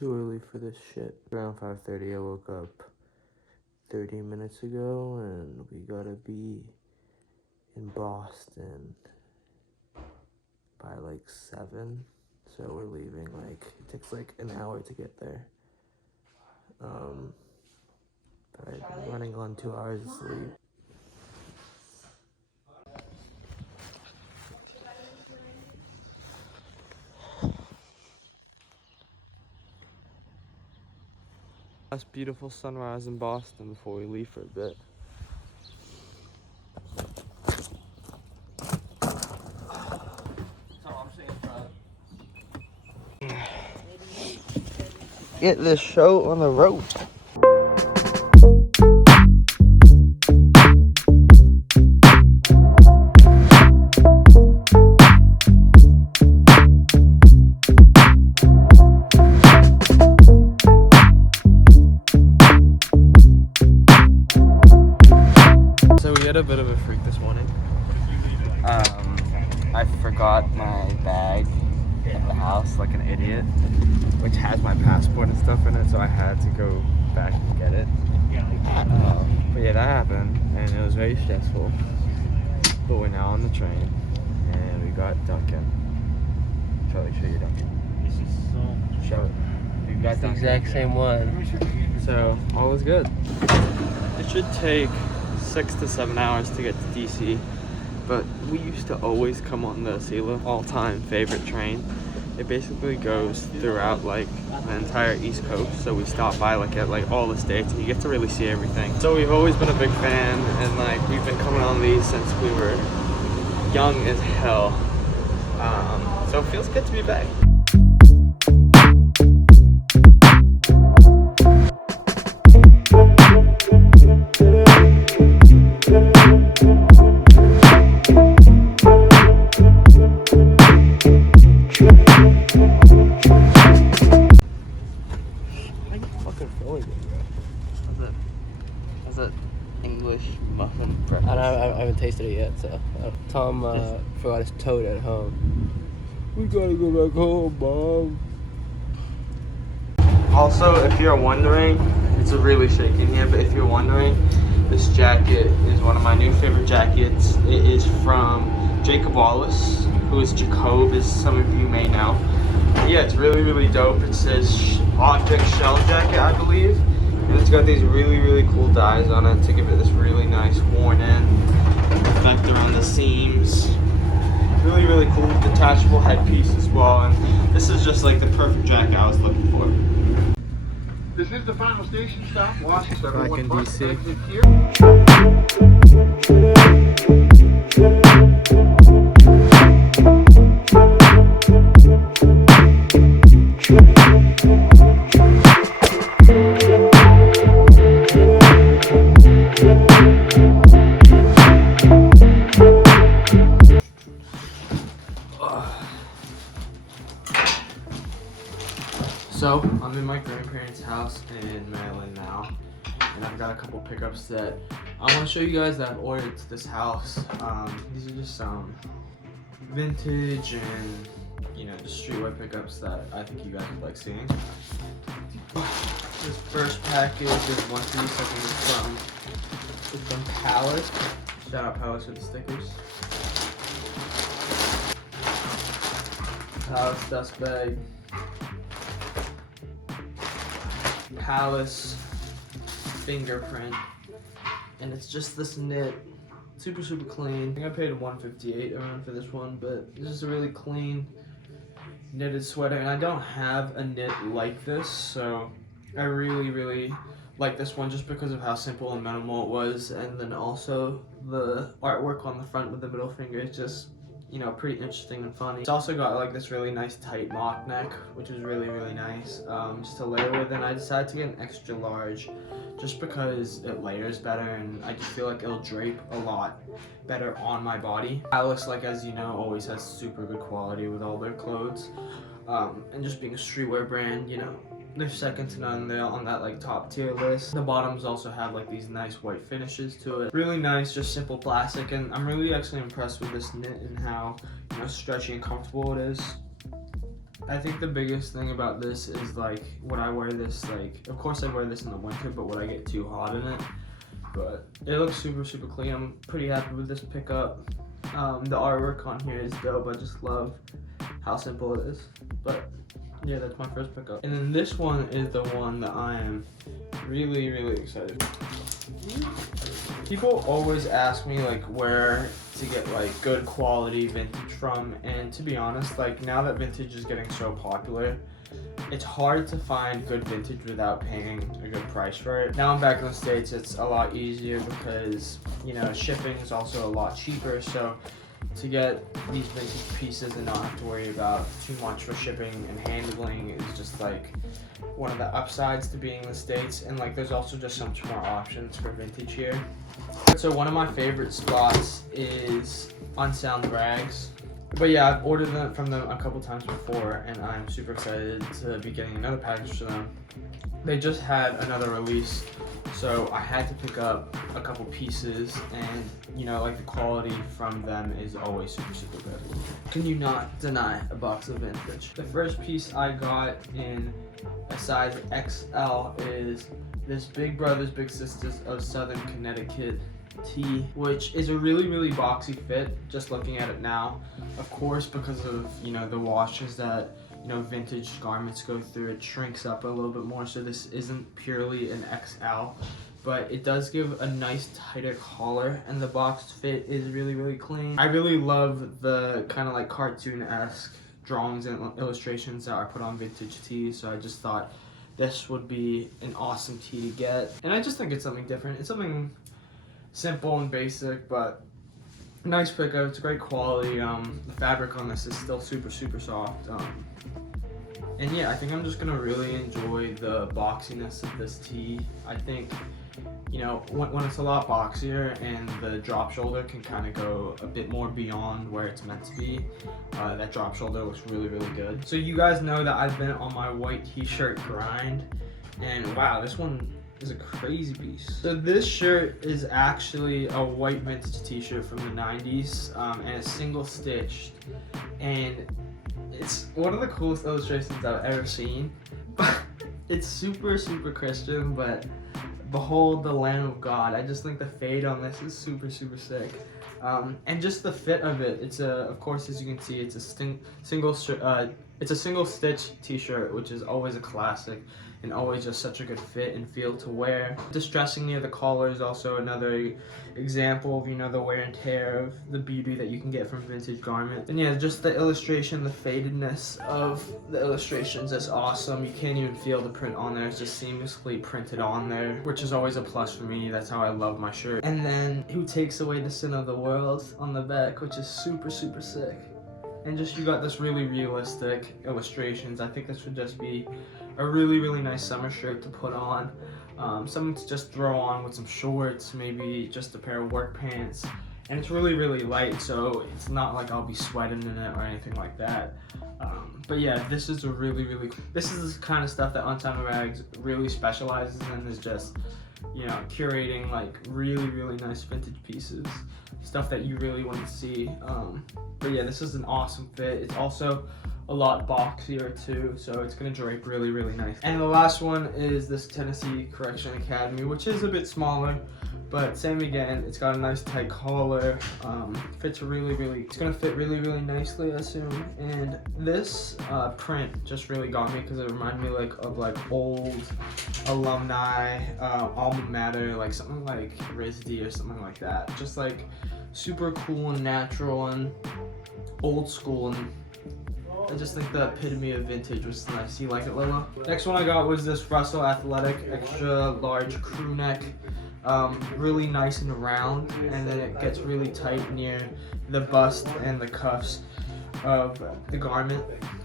too early for this shit. Around 5:30 I woke up 30 minutes ago and we gotta be in Boston by like 7. So we're leaving like, it takes like an hour to get there. But I'm running on 2 hours of sleep. Last beautiful sunrise in Boston before we leave for a bit. Get this show on the road. So we had a bit of a freak this morning. I forgot my bag at the house like an idiot, which has my passport and stuff in it, so I had to go back and get it. But yeah, that happened, and it was very stressful. But we're now on the train, and we got Duncan. Charlie, show you Duncan. This is so... Show it. We got It's the exact same one. So, all is good. It should take 6 to 7 hours to get to DC, but we used to always come on the Sela, all-time favorite train. It basically goes throughout like the entire East Coast, so we stop by like at like all the states and you get to really see everything. So we've always been a big fan, and like we've been coming on these since we were young as hell. So it feels good to be back. How's that English muffin breakfast? I haven't tasted it yet, so. Tom forgot his toad at home. We gotta go back home, Mom. Also, if you're wondering, it's really shaky in here, but if you're wondering, this jacket is one of my new favorite jackets. It is from Jacob Wallace, who is Jacob, as some of you may know. Yeah, it's really, really dope. It says Arctic Shell Jacket, I believe. And it's got these really, really cool dyes on it to give it this really nice worn-in effect around the seams. Really, really cool detachable headpiece as well. And this is just like the perfect jacket I was looking for. This is the final station stop. Watch Back in DC. So, I'm in my grandparents' house in Maryland now, and I've got a couple pickups that I want to show you guys that I've ordered to this house. These are just some vintage and, you know, just streetwear pickups that I think you guys would like seeing. This first package is one piece I think it's from Palace. Shout out Palace with the stickers. Palace dust bag. Palace fingerprint, and it's just this knit, super clean. I think I paid $158 around for this one, but it's just a really clean knitted sweater, and I don't have a knit like this, so I really like this one just because of how simple and minimal it was, and then also the artwork on the front with the middle finger is just, you know, pretty interesting and funny. It's also got like this really nice tight mock neck, which is really nice, just to layer with, and I decided to get an extra large just because it layers better, and I just feel like it'll drape a lot better on my body. Alice, like as you know, always has super good quality with all their clothes, and just being a streetwear brand, you know, they're second to none. They're on that like top tier list. The bottoms also have like these nice white finishes to it. Really nice, just simple plastic, and I'm really actually impressed with this knit and how, you know, stretchy and comfortable it is. I think the biggest thing about this is like when I wear this, like of course I wear this in the winter, but when I get too hot in it. But it looks super clean. I'm pretty happy with this pickup. The artwork on here is dope. I just love how simple it is. But yeah, that's my first pickup. And then this one is the one that I am really excited for. People always ask me like where to get like good quality vintage from, and to be honest, like now that vintage is getting so popular, it's hard to find good vintage without paying a good price for it. Now I'm back in the States, it's a lot easier because, you know, shipping is also a lot cheaper. So to get these vintage pieces and not have to worry about too much for shipping and handling is just like one of the upsides to being in the States. And like there's also just so much more options for vintage here. So one of my favorite spots is Unsound Rags. But yeah, I've ordered them from them a couple times before, and I'm super excited to be getting another package for them. They just had another release, so I had to pick up a couple pieces, and you know, like the quality from them is always super good. Can you not deny a box of vintage? The first piece I got in a size XL is this Big Brothers Big Sisters of Southern Connecticut tee, which is a really boxy fit just looking at it now. Of course, because of, you know, the washes that, you know, vintage garments go through, it shrinks up a little bit more, so this isn't purely an XL, but it does give a nice tighter collar, and the box fit is really clean. I really love the kind of like cartoon-esque drawings and illustrations that are put on vintage tees, so I just thought this would be an awesome tee to get. And I just think it's something different. It's something simple and basic, but nice pickup. It's great quality. The fabric on this is still super soft. And yeah, I think I'm just gonna really enjoy the boxiness of this tee. I think, you know, when it's a lot boxier and the drop shoulder can kind of go a bit more beyond where it's meant to be, that drop shoulder looks really good. So you guys know that I've been on my white t-shirt grind, and wow, this one is a crazy beast. So this shirt is actually a white vintage t-shirt from the 90s, and it's single stitched, and it's one of the coolest illustrations I've ever seen. It's super Christian, but behold the Lamb of God. I just think the fade on this is super sick. And just the fit of it. It's of course, as you can see, it's a single stitch t-shirt, which is always a classic and always just such a good fit and feel to wear. Distressing near the collar is also another example of, you know, the wear and tear of the beauty that you can get from vintage garments. And yeah, just the illustration, the fadedness of the illustrations is awesome. You can't even feel the print on there. It's just seamlessly printed on there, which is always a plus for me. That's how I love my shirt. And then who takes away the sin of the world on the back, which is super sick. And just you got this really realistic illustrations. I think this would just be a really nice summer shirt to put on. Something to just throw on with some shorts, maybe just a pair of work pants. And it's really light, so it's not like I'll be sweating in it or anything like that. But yeah, this is a this is the kind of stuff that Unsound Rags really specializes in, is just, you know, curating like really nice vintage pieces, stuff that you really want to see. But yeah, this is an awesome fit. It's also a lot boxier too, so it's gonna drape really nice. And the last one is this Tennessee Correction Academy, which is a bit smaller, but same again. It's got a nice tight collar. Fits it's gonna fit really nicely, I assume. And this print just really got me because it reminded me of old alumni, alma mater, like something like RISD or something like that. Just like super cool and natural and old school, and I just think the epitome of vintage was nice. You like it, Lola? Next one I got was this Russell Athletic extra large crew neck. Really nice and round, and then it gets really tight near the bust and the cuffs of the garment.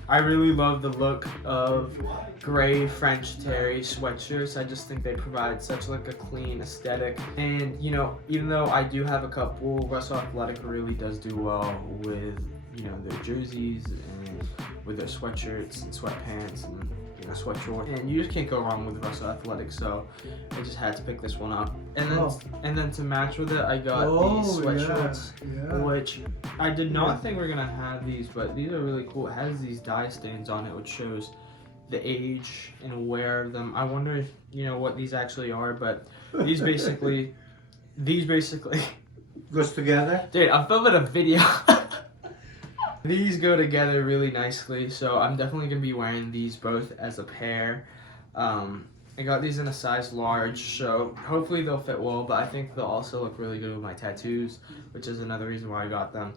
I really love the look of gray French terry sweatshirts. I just think they provide such like a clean aesthetic. And you know, even though I do have a couple, Russell Athletic really does do well with, you know, their jerseys and with their sweatshirts and sweatpants, and and a sweat short, and you just can't go wrong with Russell Athletic, so I just had to pick this one up. And then to match with it, I got these sweatshorts, which I did not think we were gonna have these, but these are really cool. It has these dye stains on it, which shows the age and wear of them. I wonder if you know what these actually are, but these basically Goes together? dude, I'm filming a video. These go together really nicely, so I'm definitely gonna be wearing these both as a pair. I got these in a size large, so hopefully they'll fit well, but I think they'll also look really good with my tattoos, which is another reason why I got them.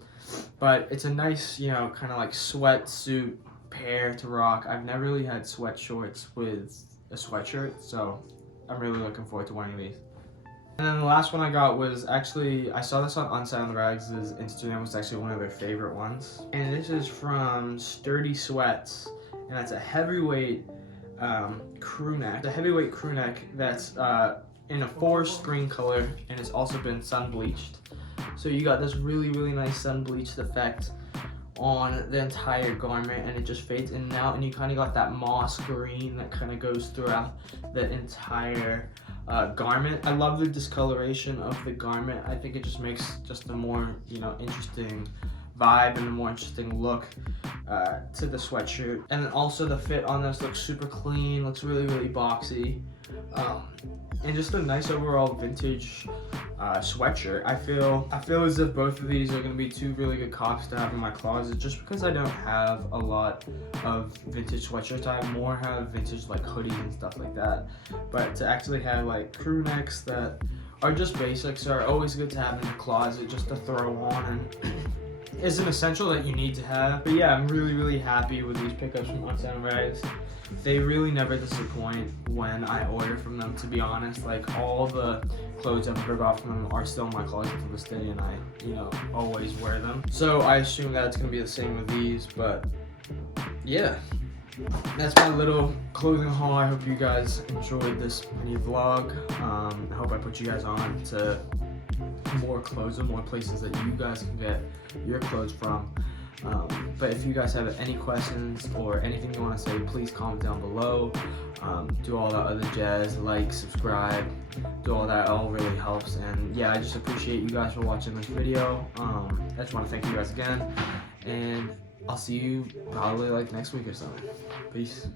But it's a nice, you know, kind of like sweatsuit pair to rock. I've never really had sweat shorts with a sweatshirt, so I'm really looking forward to wearing these. And then the last one I got was actually, I saw this on Unsound Rags' Instagram, was actually one of their favorite ones. And this is from Sturdy Sweats, and it's a heavyweight crew neck. The heavyweight crew neck that's in a forest green color, and it's also been sun bleached. So you got this really, really nice sun bleached effect on the entire garment, and it just fades in and out, and you kind of got that moss green that kind of goes throughout the entire garment. I love the discoloration of the garment. I think it just makes just a more, you know, interesting vibe and a more interesting look to the sweatshirt. And then also the fit on this looks super clean, looks really, really boxy. And just a nice overall vintage sweatshirt. I feel as if both of these are gonna be two really good cops to have in my closet, just because I don't have a lot of vintage sweatshirts. I more have vintage like hoodies and stuff like that. But to actually have like crew necks that are just basics are always good to have in the closet, just to throw on, and is an essential that you need to have. But yeah, I'm really, really happy with these pickups from Unsound Rags. They really never disappoint when I order from them, to be honest. Like, all the clothes I've ever bought from them are still in my closet to this day, and I, you know, always wear them. So I assume that it's gonna be the same with these, but yeah. That's my little clothing haul. I hope you guys enjoyed this mini vlog. I hope I put you guys on to more clothes and more places that you guys can get your clothes from. But if you guys have any questions or anything you want to say, please comment down below. Do all that other jazz, like, subscribe, do all that. It all really helps. And yeah, I just appreciate you guys for watching this video. I just want to thank you guys again, and I'll see you probably like next week or something. Peace.